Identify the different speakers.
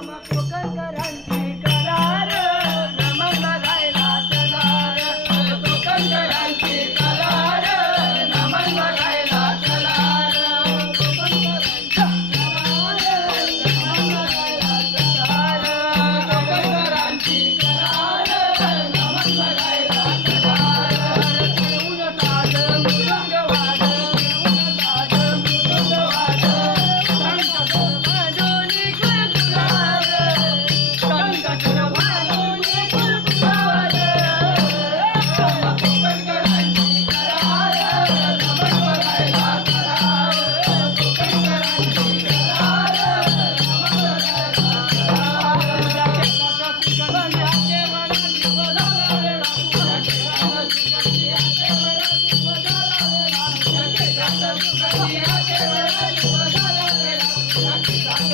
Speaker 1: Mug Thank you.